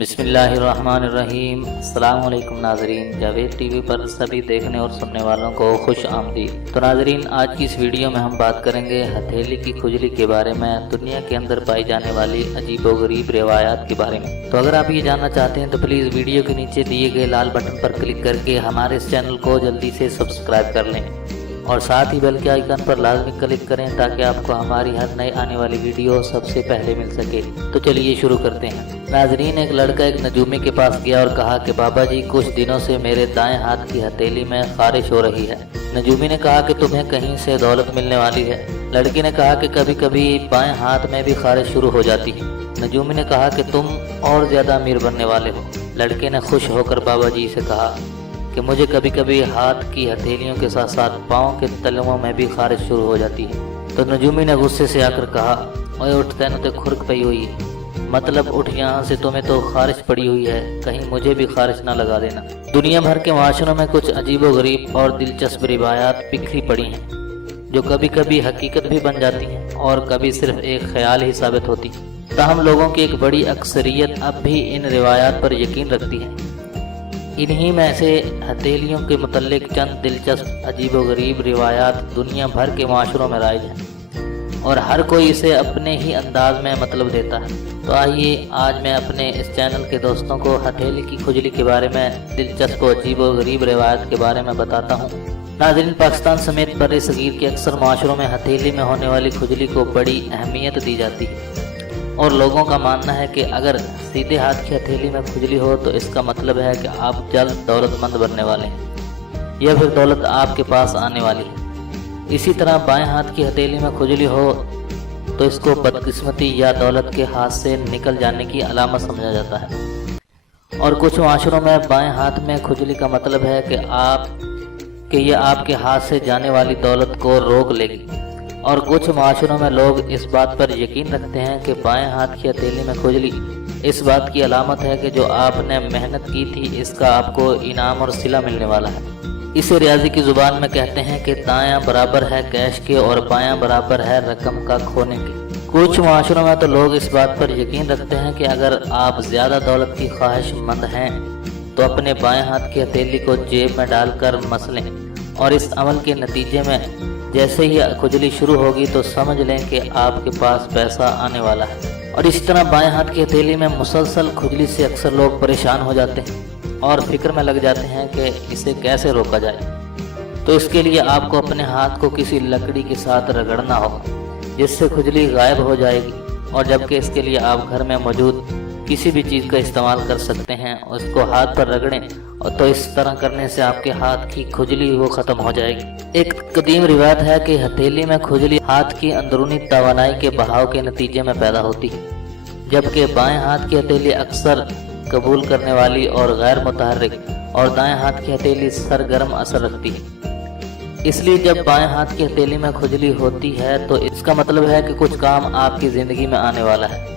بسم اللہ الرحمن الرحیم۔ السلام علیکم ناظرین، جاوید ٹی وی پر سبھی دیکھنے اور سننے والوں کو خوش آمدید۔ تو ناظرین، آج کی اس ویڈیو میں ہم بات کریں گے ہتھیلی کی کھجلی کے بارے میں، دنیا کے اندر پائی جانے والی عجیب و غریب روایات کے بارے میں۔ تو اگر آپ یہ جاننا چاہتے ہیں تو پلیز ویڈیو کے نیچے دیے گئے لال بٹن پر کلک کر کے ہمارے اس چینل کو جلدی سے سبسکرائب کر لیں اور ساتھ ہی بیل کے آئیکن پر لازمی کلک کریں تاکہ آپ کو ہماری ہر نئی آنے والی ویڈیو سب سے پہلے مل سکے۔ تو چلیے شروع کرتے ہیں۔ ناظرین، ایک لڑکا ایک نجومی کے پاس گیا اور کہا کہ بابا جی، کچھ دنوں سے میرے دائیں ہاتھ کی ہتھیلی میں خارش ہو رہی ہے۔ نجومی نے کہا کہ تمہیں کہیں سے دولت ملنے والی ہے؟ لڑکی نے کہا کہ کبھی کبھی بائیں ہاتھ میں بھی خارش شروع ہو جاتی ہے۔ نجومی نے کہا کہ تم اور زیادہ امیر بننے والے ہو۔ لڑکے نے خوش ہو کر بابا جی سے کہا کہ مجھے کبھی کبھی ہاتھ کی ہتھیلیوں کے ساتھ ساتھ پاؤں کے تلوؤں میں بھی خارش شروع ہو جاتی ہے۔ تو نجومی نے غصے سے آ کر کہا، اوے اٹھ، تینوں تے کھرک پئی ہوئی ہے، مطلب اٹھ یہاں سے، تمہیں تو خارش پڑی ہوئی ہے، کہیں مجھے بھی خارش نہ لگا دینا۔ دنیا بھر کے معاشروں میں کچھ عجیب و غریب اور دلچسپ روایات بکھری پڑی ہیں جو کبھی کبھی حقیقت بھی بن جاتی ہیں اور کبھی صرف ایک خیال ہی ثابت ہوتی ہے۔ تاہم لوگوں کی ایک بڑی اکثریت اب بھی ان روایات پر یقین رکھتی ہے۔ انہی میں سے ہتھیلیوں کے متعلق چند دلچسپ عجیب و غریب روایات دنیا بھر کے معاشروں میں رائج ہیں اور ہر کوئی اسے اپنے ہی انداز میں مطلب دیتا ہے۔ تو آئیے آج میں اپنے اس چینل کے دوستوں کو ہتھیلی کی کھجلی کے بارے میں دلچسپ و عجیب و غریب روایات کے بارے میں بتاتا ہوں۔ ناظرین، پاکستان سمیت بر صغیر کے اکثر معاشروں میں ہتھیلی میں ہونے والی کھجلی کو بڑی اہمیت دی جاتی ہے اور لوگوں کا ماننا ہے کہ اگر سیدھے ہاتھ کی ہتھیلی میں کھجلی ہو تو اس کا مطلب ہے کہ آپ جلد دولت مند بننے والے ہیں یا پھر دولت آپ کے پاس آنے والی ہے۔ اسی طرح بائیں ہاتھ کی ہتھیلی میں کھجلی ہو تو اس کو بدقسمتی یا دولت کے ہاتھ سے نکل جانے کی علامت سمجھا جاتا ہے، اور کچھ معاشروں میں بائیں ہاتھ میں کھجلی کا مطلب ہے کہ یہ آپ کے ہاتھ سے جانے والی دولت کو روک لے گی، اور کچھ معاشروں میں لوگ اس بات پر یقین رکھتے ہیں کہ بائیں ہاتھ کی ہتھیلی میں کھجلی اس بات کی علامت ہے کہ جو آپ نے محنت کی تھی اس کا آپ کو انعام اور صلہ ملنے والا ہے۔ اسے ریاضی کی زبان میں کہتے ہیں کہ دایاں برابر ہے کیش کے اور بایاں برابر ہے رقم کا کھونے کے۔ کچھ معاشروں میں تو لوگ اس بات پر یقین رکھتے ہیں کہ اگر آپ زیادہ دولت کی خواہش مند ہیں تو اپنے بائیں ہاتھ کی ہتھیلی کو جیب میں ڈال کر مس لیں، اور اس عمل کے نتیجے میں جیسے ہی کھجلی شروع ہوگی تو سمجھ لیں کہ آپ کے پاس پیسہ آنے والا ہے۔ اور اسی طرح بائیں ہاتھ کی ہتھیلی میں مسلسل کھجلی سے اکثر لوگ پریشان ہو جاتے ہیں اور فکر میں لگ جاتے ہیں کہ اسے کیسے روکا جائے۔ تو اس کے لیے آپ کو اپنے ہاتھ کو کسی لکڑی کے ساتھ رگڑنا ہوگا جس سے کھجلی غائب ہو جائے گی، اور جبکہ اس کے لیے آپ گھر میں موجود کسی بھی چیز کا استعمال کر سکتے ہیں، اس کو ہاتھ پر رگڑیں، اور تو اس طرح کرنے سے آپ کے ہاتھ کی کھجلی وہ ختم ہو جائے گی۔ ایک قدیم روایت ہے کہ ہتھیلی میں کھجلی ہاتھ کی اندرونی توانائی کے بہاؤ کے نتیجے میں پیدا ہوتی ہے، جبکہ بائیں ہاتھ کی ہتھیلی اکثر قبول کرنے والی اور غیر متحرک، اور دائیں ہاتھ کی ہتھیلی سرگرم اثر رکھتی ہے۔ اس لیے جب بائیں ہاتھ کی ہتھیلی میں کھجلی ہوتی ہے تو اس کا مطلب ہے کہ کچھ کام آپ کی زندگی میں آنے والا ہے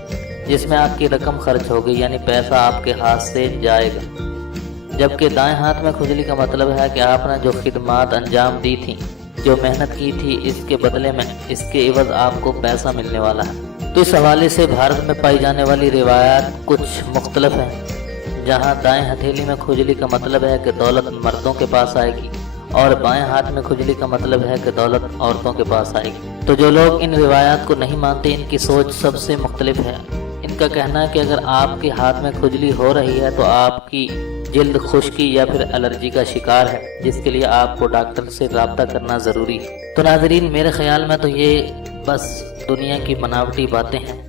جس میں آپ کی رقم خرچ ہوگی، یعنی پیسہ آپ کے ہاتھ سے جائے گا، جبکہ دائیں ہاتھ میں کھجلی کا مطلب ہے کہ آپ نے جو خدمات انجام دی تھیں، جو محنت کی تھی، اس کے بدلے میں اس کے عوض آپ کو پیسہ ملنے والا ہے۔ تو اس حوالے سے بھارت میں پائی جانے والی روایات کچھ مختلف ہیں، جہاں دائیں ہتھیلی میں کھجلی کا مطلب ہے کہ دولت مردوں کے پاس آئے گی اور بائیں ہاتھ میں کھجلی کا مطلب ہے کہ دولت عورتوں کے پاس آئے گی۔ تو جو لوگ ان روایات کو نہیں مانتے، ان کی سوچ سب سے مختلف ہے۔ ان کا کہنا ہے کہ اگر آپ کے ہاتھ میں کھجلی ہو رہی ہے تو آپ کی جلد خشکی یا پھر الرجی کا شکار ہے، جس کے لیے آپ کو ڈاکٹر سے رابطہ کرنا ضروری ہے۔ تو ناظرین، میرے خیال میں تو یہ بس دنیا کی بناوٹی باتیں ہیں۔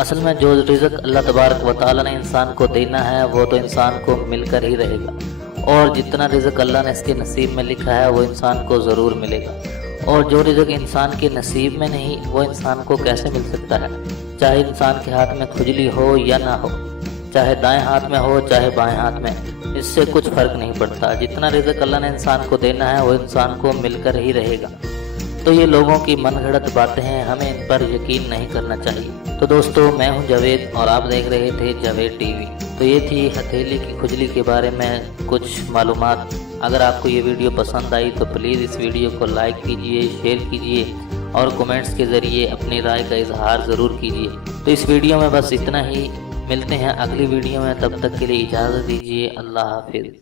اصل میں جو رزق اللہ تبارک و تعالیٰ نے انسان کو دینا ہے وہ تو انسان کو مل کر ہی رہے گا، اور جتنا رزق اللہ نے اس کے نصیب میں لکھا ہے وہ انسان کو ضرور ملے گا، اور جو رزق انسان کے نصیب میں نہیں وہ انسان کو کیسے مل سکتا ہے؟ چاہے انسان کے ہاتھ میں کھجلی ہو یا نہ ہو، چاہے دائیں ہاتھ میں ہو چاہے بائیں ہاتھ میں، اس سے کچھ فرق نہیں پڑتا۔ جتنا رزق اللہ نے انسان کو دینا ہے وہ انسان کو مل کر ہی رہے گا۔ تو یہ لوگوں کی من گھڑت باتیں ہیں، ہمیں ان پر یقین نہیں کرنا چاہیے۔ تو دوستو، میں ہوں جاوید اور آپ دیکھ رہے تھے جاوید ٹی وی۔ تو یہ تھی ہتھیلی کی کھجلی کے بارے میں کچھ معلومات۔ اگر آپ کو یہ ویڈیو پسند آئی تو پلیز اس ویڈیو کو لائک کیجئے، شیئر کیجئے اور کومنٹس کے ذریعے اپنی رائے کا اظہار ضرور کیجئے۔ تو اس ویڈیو میں بس اتنا ہی۔ ملتے ہیں اگلی ویڈیو میں، تب تک کے لیے اجازت دیجیے، اللہ حافظ۔